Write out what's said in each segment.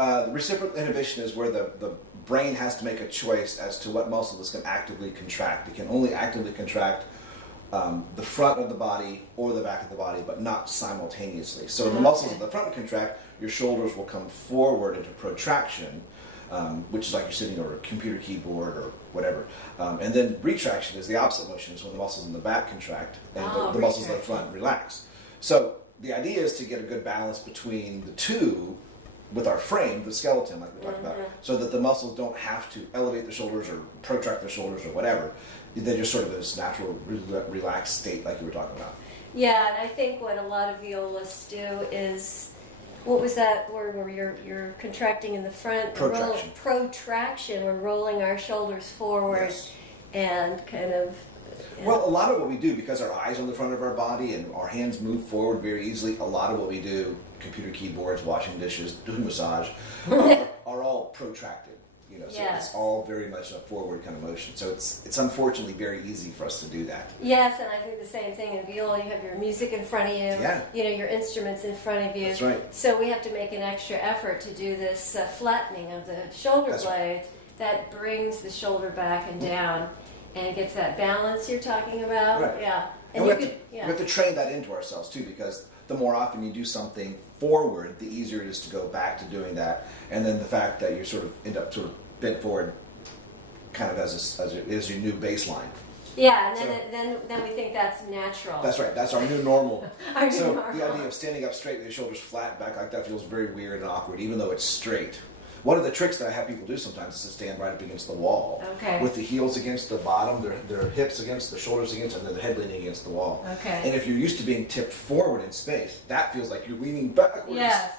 The reciprocal inhibition is where the brain has to make a choice as to what muscle this can actively contract. It can only actively contract the front of the body or the back of the body, but not simultaneously. So when the muscles of the front contract, your shoulders will come forward into protraction, which is like you're sitting over a computer keyboard or whatever. And then retraction is the opposite motion, is when the muscles in the back contract and the muscles in the front relax. So the idea is to get a good balance between the two with our frame, the skeleton, like we talked about, so that the muscles don't have to elevate the shoulders or protract their shoulders or whatever. They're just sort of this natural, relaxed state like you were talking about. Yeah, and I think what a lot of violists do is, what was that word where you're contracting in the front? Protraction. Protraction. We're rolling our shoulders forward and kind of... Well, a lot of what we do, because our eyes are on the front of our body and our hands move forward very easily, a lot of what we do, computer keyboards, washing dishes, doing massage, are all protracted. You know, so it's all very much a forward kind of motion. So it's unfortunately very easy for us to do that. Yes, and I think the same thing in viola. You have your music in front of you. Yeah. You know, your instruments in front of you. That's right. So we have to make an extra effort to do this flattening of the shoulder blades that brings the shoulder back and down and gets that balance you're talking about. Right. Yeah. And we have to train that into ourselves too, because the more often you do something forward, the easier it is to go back to doing that. And then the fact that you sort of end up sort of bent forward kind of as your new baseline. Yeah, and then we think that's natural. That's right. That's our new normal. So the idea of standing up straight with your shoulders flat back like that feels very weird and awkward, even though it's straight. One of the tricks that I have people do sometimes is to stand right up against the wall, with the heels against the bottom, their hips against the shoulders against, and then the head leaning against the wall. Okay. And if you're used to being tipped forward in space, that feels like you're leaning backwards. Yes.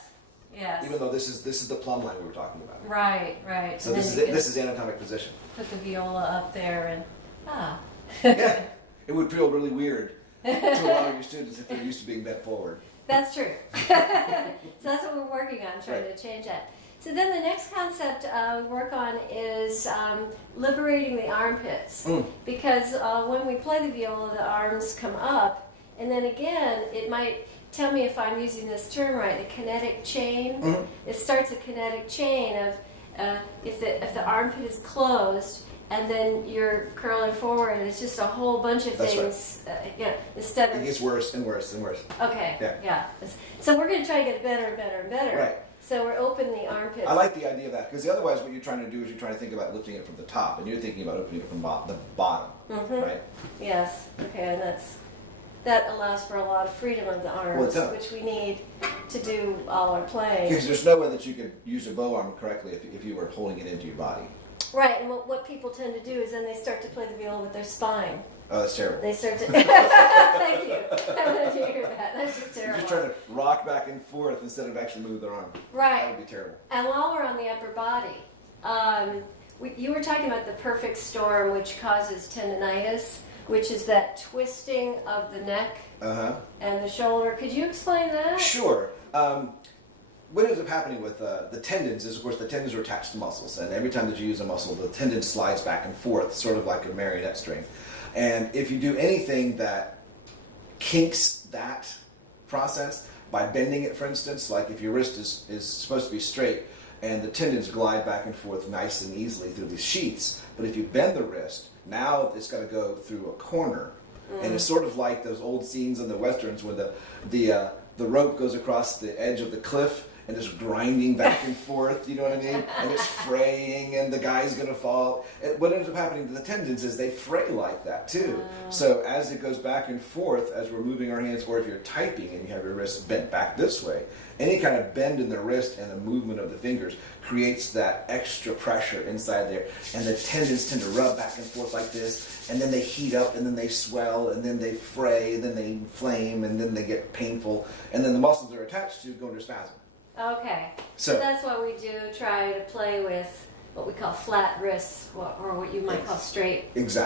Yes. Even though this is the plumb line we were talking about. Right, right. So this is anatomic position. Put the viola up there and Yeah, it would feel really weird to a lot of your students if they're used to being bent forward. That's true. So that's what we're working on, trying to change that. So then the next concept we work on is liberating the armpits. Because when we play the viola, the arms come up, and then again, it might, tell me if I'm using this term right, a kinetic chain. It starts a kinetic chain of if the armpit is closed, and then you're curling forward, and it's just a whole bunch of things. Right. Instead of, it gets worse and worse and worse. Okay. Yeah. So we're going to try to get better and better and better. Right. So we're opening the armpits. I like the idea of that, because otherwise what you're trying to do is you're trying to think about lifting it from the top, and you're thinking about opening it from the bottom, right? Yes. Okay, and that allows for a lot of freedom of the arms, which we need to do all our playing. Because there's no way that you could use a bow arm correctly if you were holding it into your body. Right, and what people tend to do is then they start to play the viola with their spine. Oh, that's terrible. They start to... Thank you. I wanted to hear that. That's just terrible. You're just trying to rock back and forth instead of actually move their arm. Right. That would be terrible. And while we're on the upper body, you were talking about the perfect storm, which causes tendinitis, which is that twisting of the neck and the shoulder. Could you explain that? Sure. What ends up happening with the tendons is, of course, the tendons are attached to muscles, and every time that you use a muscle, the tendon slides back and forth, sort of like a marionette string. And if you do anything that kinks that process, by bending it, for instance, like if your wrist is supposed to be straight, and the tendons glide back and forth nice and easily through these sheaths, but if you bend the wrist, now it's got to go through a corner. And it's sort of like those old scenes in the westerns where the rope goes across the edge of the cliff and it's grinding back and forth, you know what I mean? And it's fraying and the guy's going to fall. What ends up happening to the tendons is they fray like that too. So as it goes back and forth, as we're moving our hands, or if you're typing and you have your wrist bent back this way, any kind of bend in the wrist and the movement of the fingers creates that extra pressure inside there. And the tendons tend to rub back and forth like this, and then they heat up, and then they swell, and then they fray, and then they inflame, and then they get painful, and then the muscles they're attached to go into spasm. Okay. So that's why we do try to play with what we call flat wrists, or what you might call straight wrists.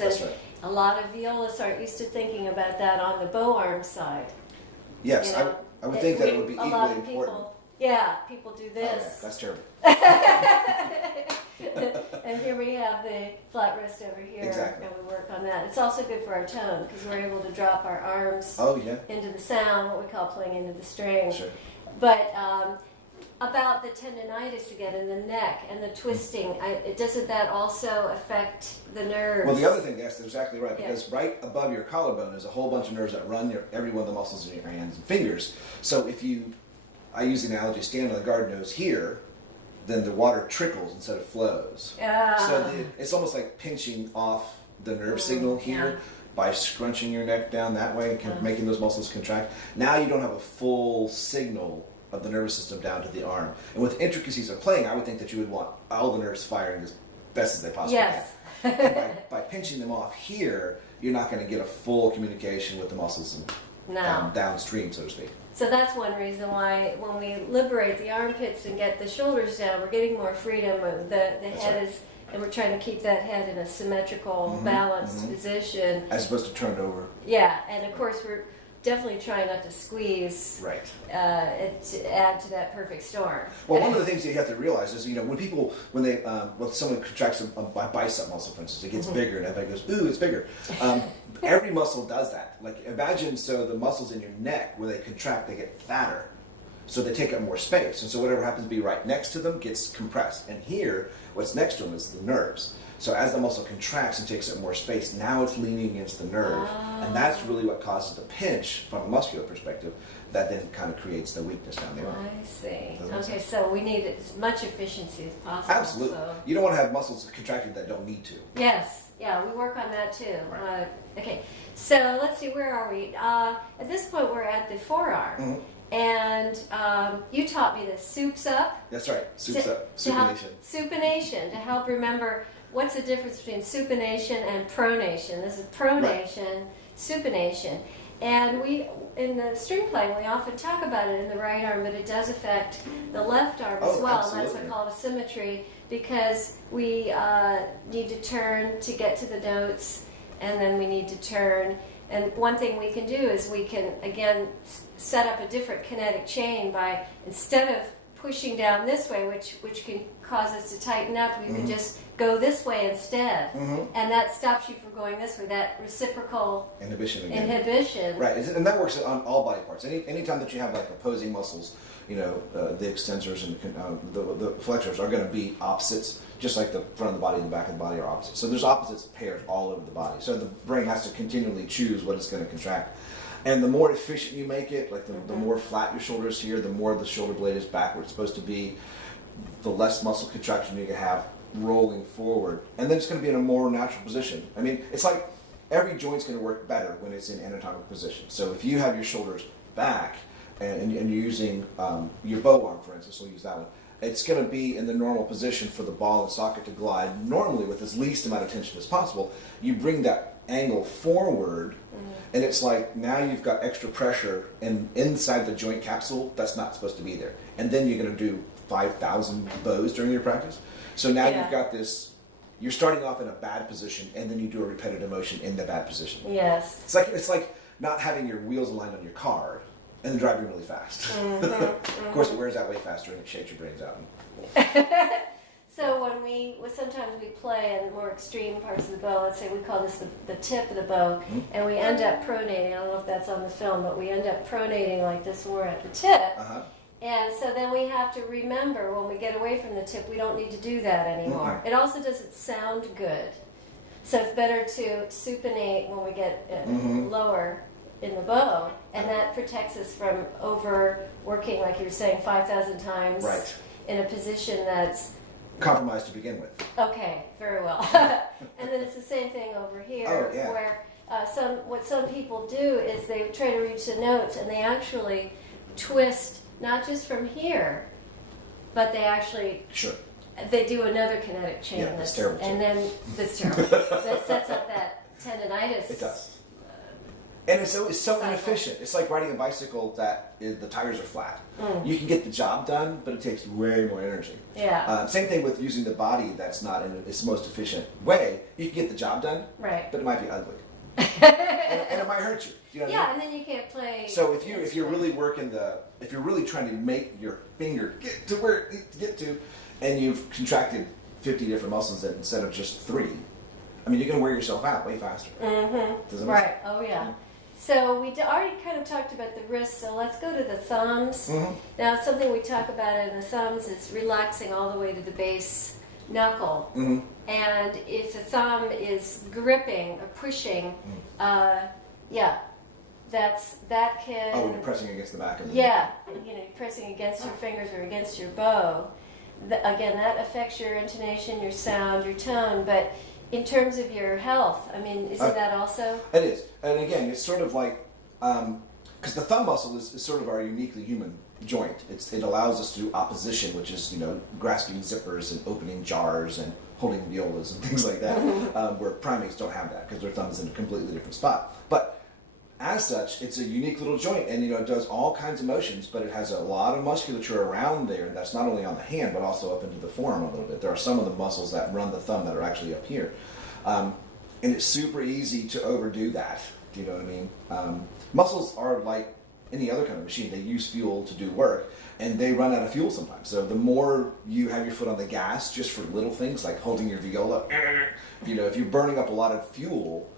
And that's right. A lot of violists aren't used to thinking about that on the bow arm side. Yes, you know? I would think that it would be equally important. People do this. That's terrible. And here we have the flat wrist over here, Exactly. and we work on that. It's also good for our tone, because we're able to drop our arms into the sound, what we call playing into the string. Sure. But about the tendonitis again in the neck and the twisting. Doesn't that also affect the nerves? Well, the other thing, that's exactly right, Yeah. because right above your collarbone is a whole bunch of nerves that run every one of the muscles in your hands and fingers. So if you, I use the analogy, stand on the garden hose here, then the water trickles instead of flows. So it's almost like pinching off the nerve signal here by scrunching your neck down that way and making those muscles contract. Now you don't have a full signal of the nervous system down to the arm. And with intricacies of playing, I would think that you would want all the nerves firing as best as they possibly can. And by pinching them off here, you're not going to get a full communication with the muscles and downstream, so to speak. So that's one reason why when we liberate the armpits and get the shoulders down, we're getting more freedom. The head is, and we're trying to keep that head in a symmetrical, balanced position. As opposed to turned over. Yeah, and of course we're definitely trying not to squeeze Right. to add to that perfect storm. Well, one of the things that you have to realize is, when someone contracts a bicep muscle, for instance, it gets bigger, and everybody goes, ooh, it's bigger. Every muscle does that. Like, imagine, so the muscles in your neck, where they contract, they get fatter. So they take up more space. And so whatever happens to be right next to them gets compressed. And here, what's next to them is the nerves. So as the muscle contracts and takes up more space, now it's leaning against the nerve. And that's really what causes the pinch from a muscular perspective that then kind of creates the weakness down the arm. I see. Okay, so we need as much efficiency as possible. Absolutely. So. You don't want to have muscles contracted that don't need to. Yes. Yeah, we work on that too. Right. Okay, so let's see, where are we? At this point, we're at the forearm. And you taught me the soups up. That's right. Soups up. Supination. Supination, to help remember what's the difference between supination and pronation. This is pronation, supination. And we, in the string playing, we often talk about it in the right arm, but it does affect the left arm as well. Absolutely. And that's what's called a symmetry, because we need to turn to get to the notes, and then we need to turn. And one thing we can do is we can, again, set up a different kinetic chain by, instead of pushing down this way, which can cause us to tighten up, we can just go this way instead. And that stops you from going this way, that reciprocal Inhibition again. inhibition. Right, and that works on all body parts. Anytime that you have like opposing muscles, the extensors and the flexors are going to be opposites, just like the front of the body and the back of the body are opposites. So there's opposites pairs all over the body. So the brain has to continually choose what it's going to contract. And the more efficient you make it, like the more flat your shoulder is here, the more the shoulder blade is back where it's supposed to be, the less muscle contraction you can have rolling forward. And then it's going to be in a more natural position. I mean, it's like every joint's going to work better when it's in anatomic position. So if you have your shoulders back and you're using your bow arm, for instance, we'll use that one, it's going to be in the normal position for the ball and socket to glide normally with as least amount of tension as possible. You bring that angle forward, and it's like now you've got extra pressure inside the joint capsule that's not supposed to be there. And then you're going to do 5,000 bows during your practice. So now you've got this, you're starting off in a bad position, and then you do a repetitive motion in the bad position. Yes. It's like not having your wheels aligned on your car and then driving really fast. Of course, it wears out way faster and it shakes your brains out. So sometimes we play in more extreme parts of the bow, let's say we call this the tip of the bow, and we end up pronating. I don't know if that's on the film, but we end up pronating like this when we're at the tip. And so then we have to remember when we get away from the tip, we don't need to do that anymore. It also doesn't sound good. So it's better to supinate when we get lower in the bow, and that protects us from overworking, like you were saying, 5,000 times in a position that's compromised to begin with. Okay, very well. And then it's the same thing over here, where what some people do is they try to reach the notes, and they actually twist not just from here, but they actually they do another kinetic chain. Yeah, that's terrible. And then that's terrible. That sets up that tendonitis. It does. And it's so inefficient. It's like riding a bicycle that the tires are flat. You can get the job done, but it takes way more energy. Yeah. Same thing with using the body that's not in its most efficient way. You can get the job done, but it might be ugly. and it might hurt you. You know what I mean? And then you can't play. So if you're really trying to make your finger get to where it needs to get to, and you've contracted 50 different muscles instead of just 3, I mean, you're going to wear yourself out way faster. Right. Oh yeah. So we already kind of talked about the wrists, so let's go to the thumbs. Mm-hmm. Now, something we talk about in the thumbs is relaxing all the way to the base knuckle. Mm-hmm. And if the thumb is gripping or pushing, yeah, that can. Oh, when you're pressing against the back of the Yeah, you know, pressing against your fingers or against your bow. Again, that affects your intonation, your sound, your tone. But in terms of your health, I mean, isn't that also? It is. And again, it's sort of like, because the thumb muscle is sort of our uniquely human joint. It allows us to do opposition, which is, you know, grasping zippers and opening jars and holding violas and things like that, where primates don't have that because their thumb is in a completely different spot. But as such, it's a unique little joint, and, you know, it does all kinds of motions, but it has a lot of musculature around there that's not only on the hand, but also up into the forearm a little bit. There are some of the muscles that run the thumb that are actually up here. And it's super easy to overdo that. Do you know what I mean? Muscles are like any other kind of machine. They use fuel to do work, and they run out of fuel sometimes. So the more you have your foot on the gas just for little things like holding your viola, you know, if you're burning up a lot of fuel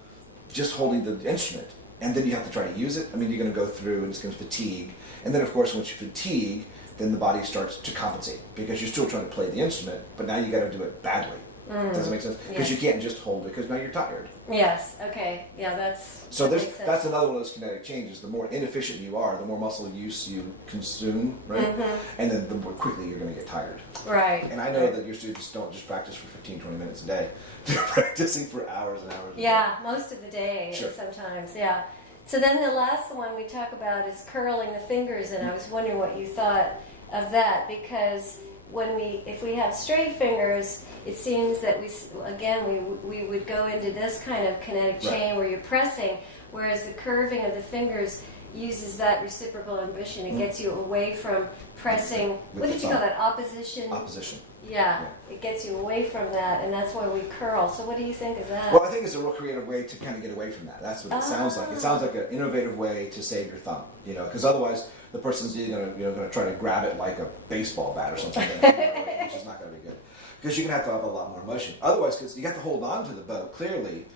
just holding the instrument, and then you have to try to use it, I mean, you're going to go through and it's going to fatigue. And then, of course, once you fatigue, then the body starts to compensate because you're still trying to play the instrument, but now you got to do it badly. Does it make sense? Because you can't just hold it because now you're tired. Yes. Okay. Yeah, that's. So that makes sense. that's another one of those kinetic changes. The more inefficient you are, the more muscle use you consume, right? And then the more quickly you're going to get tired. Right. And I know that your students don't just practice for 15, 20 minutes a day. They're practicing for hours and hours. Yeah, most of the day. Sure. Sometimes. Yeah. So then the last one we talk about is curling the fingers, and I was wondering what you thought of that, because if we have straight fingers, it seems that we would go into this kind of kinetic chain where you're pressing, whereas the curving of the fingers uses that reciprocal ambition. It gets you away from pressing. What did you call that? Opposition. Opposition. Yeah, it gets you away from that, and that's why we curl. So what do you think of that? Well, I think it's a real creative way to kind of get away from that. That's what it sounds like. It sounds like an innovative way to save your thumb, you know, because otherwise the person's either going to try to grab it like a baseball bat or something, which is not going to be good. Because you're going to have a lot more motion. Otherwise, because you got to hold on to the bow clearly,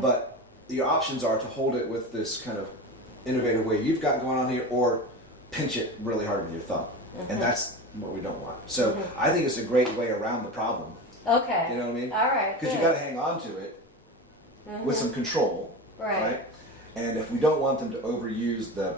but your options are to hold it with this kind of innovative way you've got going on here, or pinch it really hard with your thumb, and that's what we don't want. So I think it's a great way around the problem. Okay. You know what I mean? All right. Because you got to hang on to it with some control, right? And if we don't want them to overuse the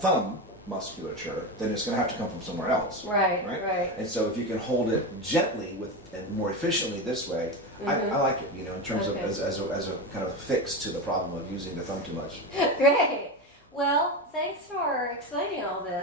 thumb musculature, then it's going to have to come from somewhere else. Right. And so if you can hold it gently and more efficiently this way, I like it. You know, in terms of as a kind of fix to the problem of using the thumb too much. Great. Well, thanks for explaining all this.